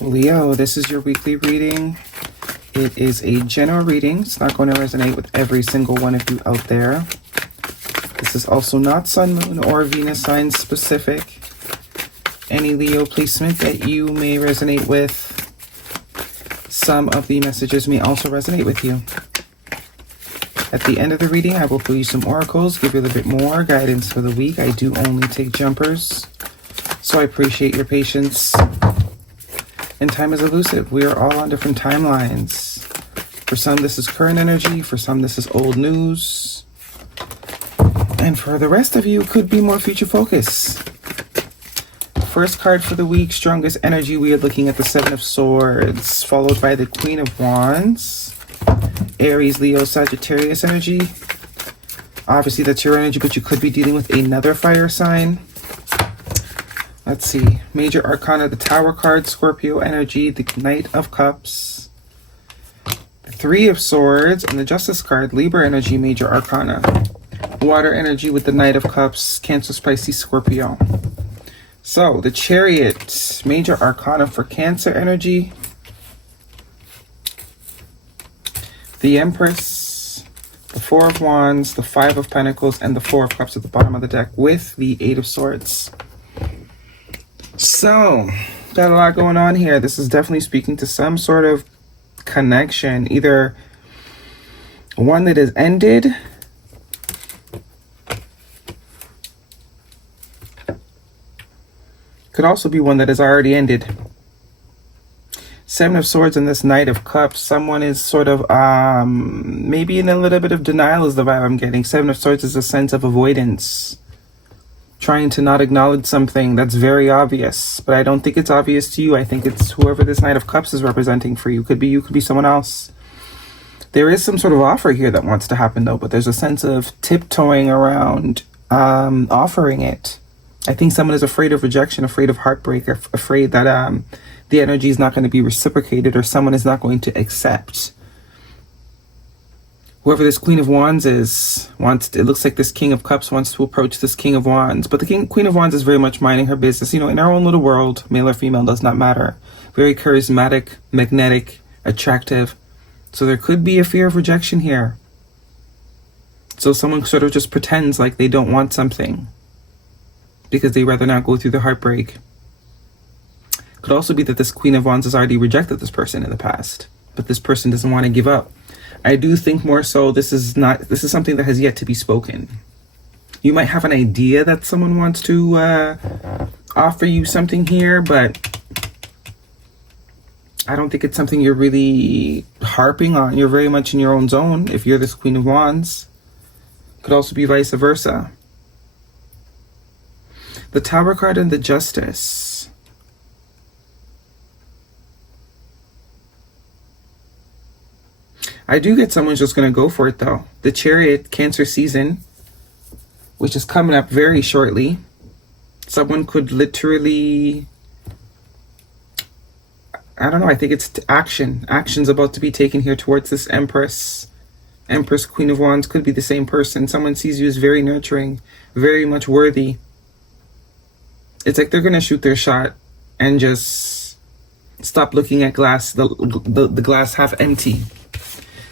Leo, this is your weekly reading. It is a general reading. It's not going to resonate with every single one of you out there. This is also not Sun, Moon, or Venus sign specific. Any Leo placement that you may resonate with, some of the messages may also resonate with you. At the end of the reading, I will pull you some oracles, give you a little bit more guidance for the week. I do only take jumpers, so I appreciate your patience. And time is elusive. We are all on different timelines. For some, this is current energy. For some, this is old news. And for the rest of you, it could be more future focus. First card for the week, strongest energy. We are looking at the Seven of Swords, followed by the Queen of Wands. Aries, Leo, Sagittarius energy. Obviously, that's your energy, but you could be dealing with another fire sign. Let's see. Major Arcana, the Tower card, Scorpio energy, the Knight of Cups, the Three of Swords, and the Justice card, Libra energy, Major Arcana. Water energy with the Knight of Cups, Cancer, Pisces, Scorpio. So, the Chariot, Major Arcana for Cancer energy. The Empress, the Four of Wands, the Five of Pentacles, and the Four of Cups at the bottom of the deck with the Eight of Swords. So, got a lot going on here. This is definitely speaking to some sort of connection, either one that has ended, could also be one that has already ended. Seven of Swords and this Knight of Cups. Someone is sort of maybe in a little bit of denial is the vibe I'm getting. Seven of Swords is a sense of avoidance, trying to not acknowledge something that's very obvious, but I don't think it's obvious to you. I think it's whoever this Knight of Cups is representing for you. Could be you, could be someone else. There is some sort of offer here that wants to happen though, but there's a sense of tiptoeing around offering it. I think someone is afraid of rejection, afraid of heartbreak, afraid that the energy is not going to be reciprocated, or someone is not going to accept. Whoever this Queen of Wands is, it looks like this King of Cups wants to approach this King of Wands. But the Queen of Wands is very much minding her business. You know, in our own little world, male or female does not matter. Very charismatic, magnetic, attractive. So there could be a fear of rejection here. So someone sort of just pretends like they don't want something because they'd rather not go through the heartbreak. Could also be that this Queen of Wands has already rejected this person in the past, but this person doesn't want to give up. I do think more so this is something that has yet to be spoken. You might have an idea that someone wants to offer you something here, but I don't think it's something you're really harping on. You're very much in your own zone if you're this Queen of Wands. Could also be vice versa. The Tower card and the Justice. I do get someone's just going to go for it though. The Chariot, Cancer season, which is coming up very shortly. Someone could literally, I don't know, I think it's action. Action's about to be taken here towards this Empress. Empress, Queen of Wands could be the same person. Someone sees you as very nurturing, very much worthy. It's like they're going to shoot their shot and just stop looking at the glass half empty.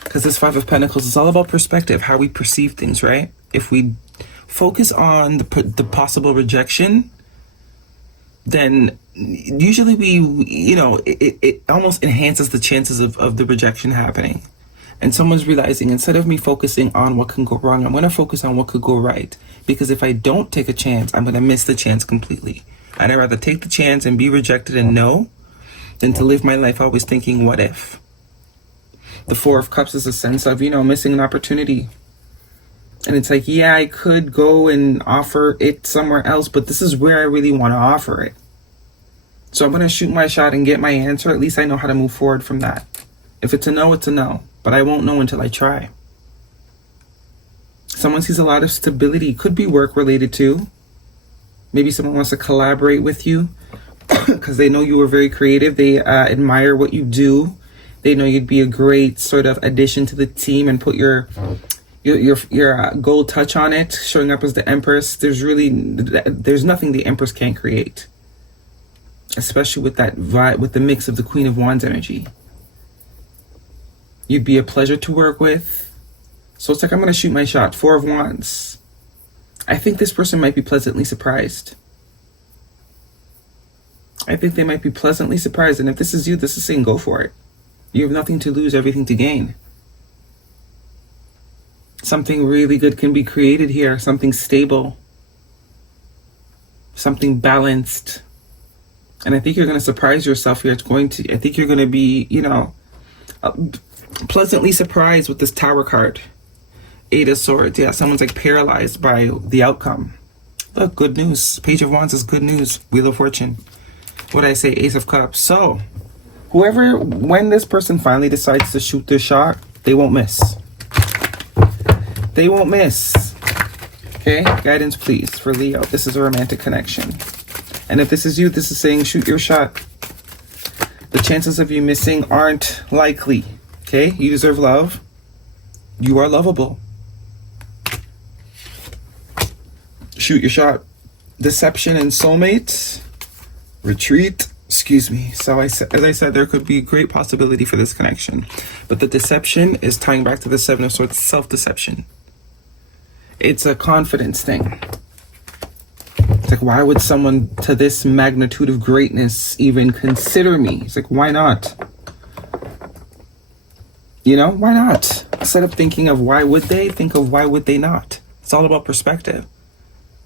Because this Five of Pentacles is all about perspective, how we perceive things, right? If we focus on the possible rejection, then usually it almost enhances the chances of the rejection happening. And someone's realizing, instead of me focusing on what can go wrong, I'm going to focus on what could go right. Because if I don't take a chance, I'm going to miss the chance completely. And I'd rather take the chance and be rejected and know than to live my life always thinking, what if? The Four of Cups is a sense of, missing an opportunity. And it's like, yeah, I could go and offer it somewhere else, but this is where I really want to offer it. So I'm going to shoot my shot and get my answer. At least I know how to move forward from that. If it's a no, it's a no. But I won't know until I try. Someone sees a lot of stability. Could be work related too. Maybe someone wants to collaborate with you because they know you are very creative. They admire what you do. They know you'd be a great sort of addition to the team and put your gold touch on it, showing up as the Empress. There's nothing the Empress can't create. especially with that vibe, with the mix of the Queen of Wands energy. You'd be a pleasure to work with. So it's like, I'm going to shoot my shot. Four of Wands. I think this person might be pleasantly surprised. I think they might be pleasantly surprised. And if this is you, this is saying go for it. You have nothing to lose, everything to gain. Something really good can be created here. Something stable. Something balanced. And I think you're going to surprise yourself here. I think you're going to be, pleasantly surprised with this Tower card. Eight of Swords. Yeah, someone's like paralyzed by the outcome. Look, good news. Page of Wands is good news. Wheel of Fortune. What did I say? Ace of Cups. So, when this person finally decides to shoot their shot, they won't miss. They won't miss. Okay? Guidance, please, for Leo. This is a romantic connection. And if this is you, this is saying shoot your shot. The chances of you missing aren't likely. Okay? You deserve love. You are lovable. Shoot your shot. Deception and soulmate. Retreat. Excuse me. So as I said, there could be a great possibility for this connection. But the deception is tying back to the Seven of Swords, self-deception. It's a confidence thing. It's like, why would someone to this magnitude of greatness even consider me? It's like, why not? Why not? Instead of thinking of why would they, think of why would they not? It's all about perspective.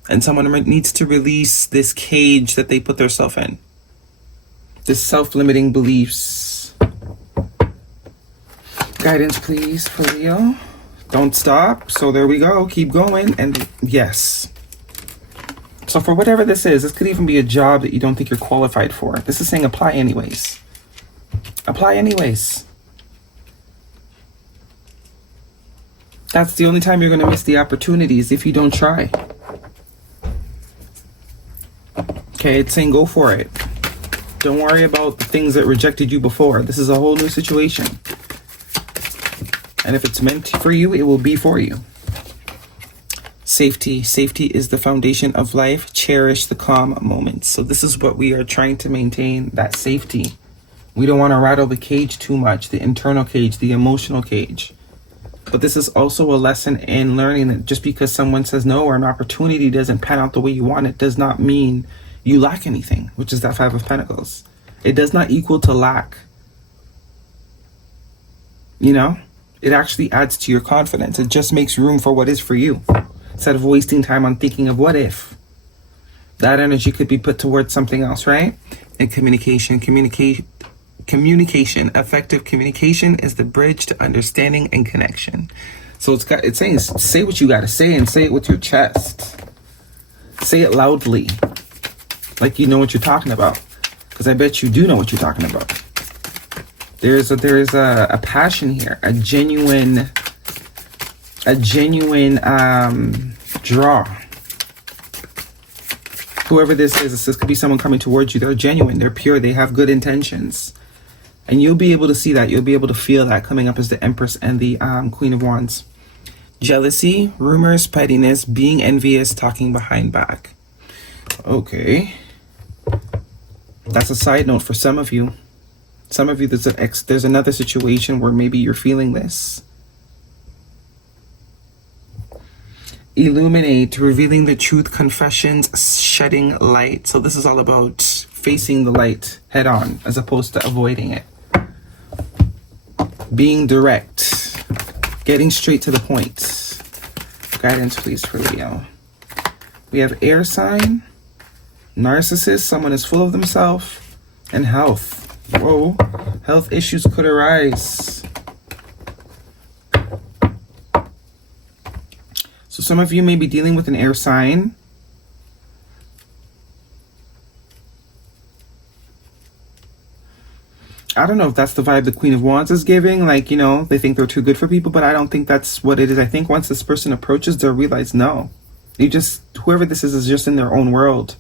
And someone needs to release this cage that they put themselves in. This self-limiting beliefs. Guidance, please, for Leo. Don't stop. So there we go. Keep going. And yes. So for whatever this is, this could even be a job that you don't think you're qualified for. This is saying apply anyways. Apply anyways. That's the only time you're going to miss the opportunities if you don't try. Okay, it's saying go for it. Don't worry about the things that rejected you before. This is a whole new situation. And if it's meant for you, it will be for you. Safety. Safety is the foundation of life. Cherish the calm moments. So this is what we are trying to maintain, that safety. We don't want to rattle the cage too much, the internal cage, the emotional cage. But this is also a lesson in learning that just because someone says no or an opportunity doesn't pan out the way you want it does not mean you lack anything, which is that Five of Pentacles. It does not equal to lack. It actually adds to your confidence. It just makes room for what is for you. Instead of wasting time on thinking of what if. That energy could be put towards something else, right? And communication. Effective communication is the bridge to understanding and connection. So it's saying say what you got to say and say it with your chest. Say it loudly. Like you know what you're talking about. Because I bet you do know what you're talking about. There is a passion here, a genuine draw. Whoever this is, this could be someone coming towards you. They're genuine, they're pure, they have good intentions. And you'll be able to see that. You'll be able to feel that coming up as the Empress and the Queen of Wands. Jealousy, rumors, pettiness, being envious, talking behind back. Okay. That's a side note for some of you. Some of you, there's another situation where maybe you're feeling this. Illuminate, revealing the truth, confessions, shedding light. So this is all about facing the light head on as opposed to avoiding it. Being direct, getting straight to the point. Guidance, please, for Leo. We have air sign, narcissist, someone is full of themselves, and health. Whoa, health issues could arise. So some of you may be dealing with an air sign. I don't know if that's the vibe the Queen of Wands is giving. Like, they think they're too good for people, but I don't think that's what it is. I think once this person approaches, they'll realize, no. Whoever this is just in their own world.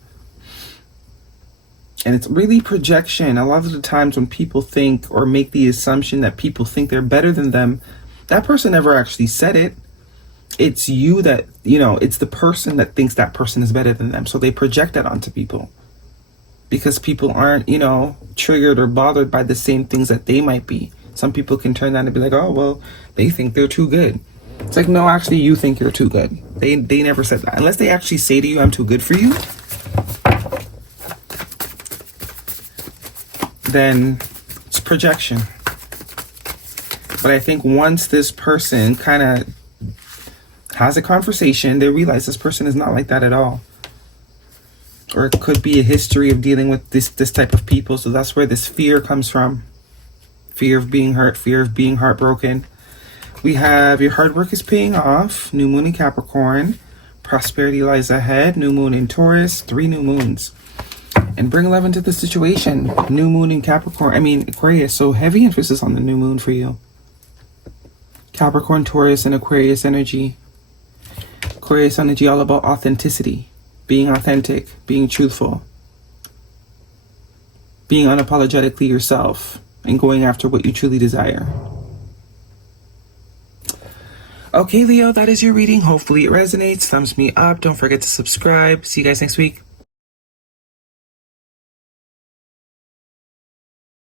And it's really projection. A lot of the times when people think or make the assumption that people think they're better than them, that person never actually said it. It's you that, it's the person that thinks that person is better than them. So they project that onto people. because people aren't, you know, triggered or bothered by the same things that they might be. Some people can turn that and be like, oh, well, they think they're too good. It's like, no, actually, you think you're too good. They never said that. Unless they actually say to you, I'm too good for you, then it's projection. But I think once this person kind of has a conversation, they realize this person is not like that at all. Or it could be a history of dealing with this type of people. So that's where this fear comes from. Fear of being hurt, fear of being heartbroken. We have your hard work is paying off. New moon in Capricorn. Prosperity lies ahead. New moon in Taurus. 3 new moons. And bring love into the situation. New moon in Aquarius. So heavy emphasis on the new moon for you. Capricorn, Taurus, and Aquarius energy. Aquarius energy all about authenticity. Being authentic. Being truthful. Being unapologetically yourself. And going after what you truly desire. Okay, Leo, that is your reading. Hopefully it resonates. Thumbs me up. Don't forget to subscribe. See you guys next week.